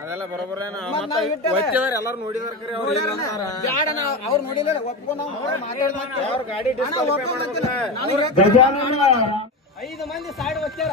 ಅದೆಲ್ಲ ಬರೋಬರ ಎಲ್ಲಾರು ನೋಡಿದಾರ ಅವ್ರು ನೋಡಿಲ್ಲ ಒಪ್ಕೊಂಡು ಅವ್ರ ಗಾಡಿ 5 ಮಂದಿ ಸೈಡ್ ಒಚ್ಚಾರ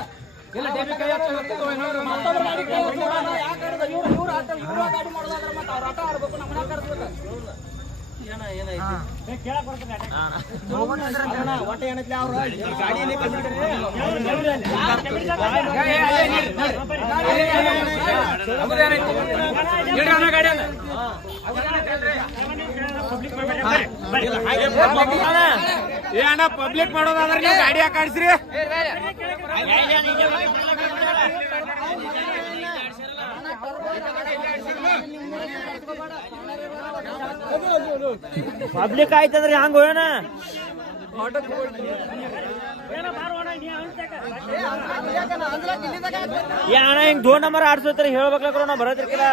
ಏನ ಪಬ್ಲಿಕ್ ಮಾಡೋದಾದ್ರೆ ನೀವು ಗಾಡಿ ಯಾಕೆ ಆಡಿಸ್ರಿ ಪಬ್ಲಿಕ್ ಆಯ್ತಂದ್ರೆ ಹಂಗ ಹೋಗೋಣ ಅಣ್ಣ ಹಿಂಗ್ 2 ನಂಬರ್ ಆಡ್ಸೋತ್ರಿ ಹೇಳ್ಬೇಕ್ಲಕ್ರ ನಾವ್ ಬರೋದ್ರಿಕಿಲ್ಲ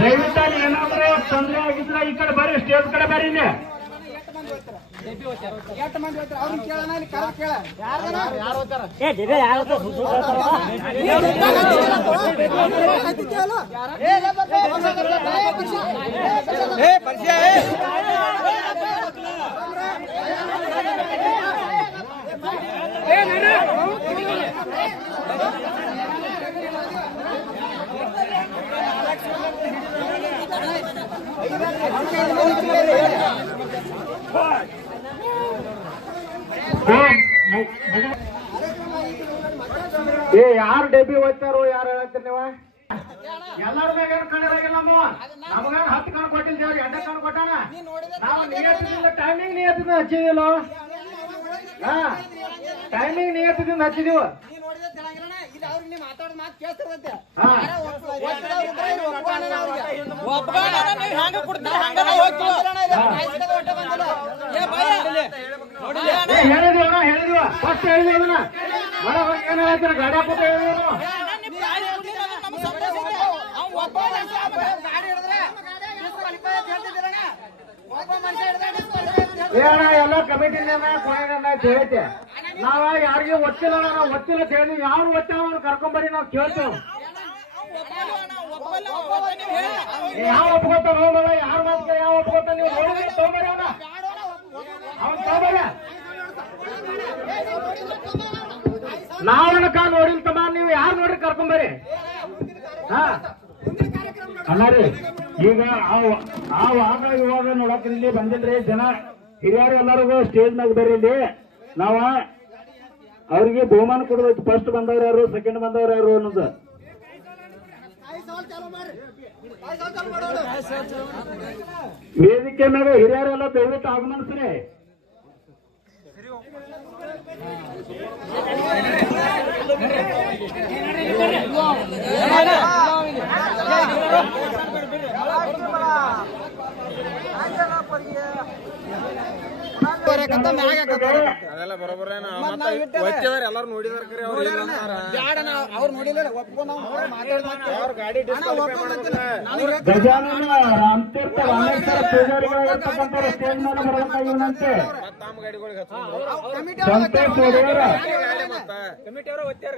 ದಯವಿಟ್ಟು ಏನಾದ್ರೂ ತೊಂದರೆ ಆಗಿದ್ರೆ ಈ ಕಡೆ ಬರ್ರಿ, ಸ್ಟೇಜ್ ಕಡೆ ಬರ್ರಿ. ಯಾರು ಡೆಬ್ಬಿ ಓದ್ತಾರೋ ಯಾರು ಹೇಳತ್ತೀರಿ ನೀವು? ಎಲ್ಲಾರ ಮ್ಯಾಗ ಏನು ಕಣ್ಣರಾಗಿಲ್ಲ ನಮಗ 10 ಕಣ್ ಕೊಟ್ಟಿಲ್ಲ ದೇವ್ರಿ, 2 ಕಣ್ ಕೊಟ್ಟಾನ. ನಾವು ನಿಯತ್ತಿಲ್ಲ, ಟೈಮಿಂಗ್ ನಿಯತ್ತಿಂದ ಹಚ್ಚಿದಿಲ್ಲ. ಟೈಮಿಂಗ್ ನಿಯತ್ತಿಂದ ಹಚ್ಚಿದೀವ. ಹೇಳಿದೀವ ಫಸ್ಟ್ ಹೇಳಿದೀವನ ಏನ್ ಹೇಳ್ತೀರ ಗಾಡಿ ಹಾಕೋತ ಹೇಳಿದೀವ. ಏನ ಎಲ್ಲ ಕಮಿಟಿನ ಹೇಳ್ತೆ ನಾವ ಯಾರಿಗೆ ಒತ್ತಿಲ್ಲ, ನಾವು ಒತ್ತಿಲ್ಲ ಹೇಳಿ ಯಾರು ಒತ್ತಾವ ಅವ್ರು ಕರ್ಕೊಂಬರಿ ನಾವು ಕೇಳ್ತೇವೆ. ಯಾವ ಒಪ್ಕೋತ ಹೋಗಲ್ಲ, ಯಾರ ಮಾತ್ರ ಯಾವ ಒಪ್ಕೋತ ನೀವು ನೋಡಿದ್ರೆ ತಗೊಂಬರಿ ಅವನ ಅವ್ನು ತಗೊಂಬರ. ನಾವನಕ ನೋಡಿಲ್ ತಮ್ಮ, ನೀವು ಯಾರು ನೋಡ್ರಿ ಕರ್ಕೊಂಬರಿ. ಅಲ್ಲ ರೀ, ಈಗ ಆ ವಾದ ಇವಾಗ ನೋಡಕ್ ಇಲ್ಲಿ ಬಂದಿಲ್ರಿ ಜನ ಹಿರಿಯರು ಎಲ್ಲರಿಗೂ ಸ್ಟೇಜ್ ಮ್ಯಾಗ ಬರ್ರಿ. ಇಲ್ಲಿ ನಾವ ಅವ್ರಿಗೆ ಬಹುಮಾನ ಕೊಡಬೇಕು. ಫಸ್ಟ್ ಬಂದವ್ರು ಯಾರು, ಸೆಕೆಂಡ್ ಬಂದವ್ರು ಯಾರು ಅನ್ನೋದು. ವೇದಿಕೆ ಮ್ಯಾಗ ಹಿರಿಯರೆಲ್ಲ ದಯವಿಟ್ಟು ಆಗಮನಿಸ್ರಿ. ಅದೆಲ್ಲ ಬರೋಬರ ಎಲ್ಲಾರು ನೋಡಿದಾರ ಅವ್ರು ನೋಡಿಲ್ಲ ಒಪ್ಕೊಂಡು ಅವ್ರ ಗಾಡಿ ಗಜಾನನ ರಾಮತೀರ್ಥ ರಾಮೇಶ್ವರ ಪೂಜಾರಿ ಸ್ಟೇಜ್ ಮೇಲೆ ಬರಬೇಕಾಗಿವಂತೆ. ಕಮಿಟಿ ಅವರು ಒತ್ತಾರ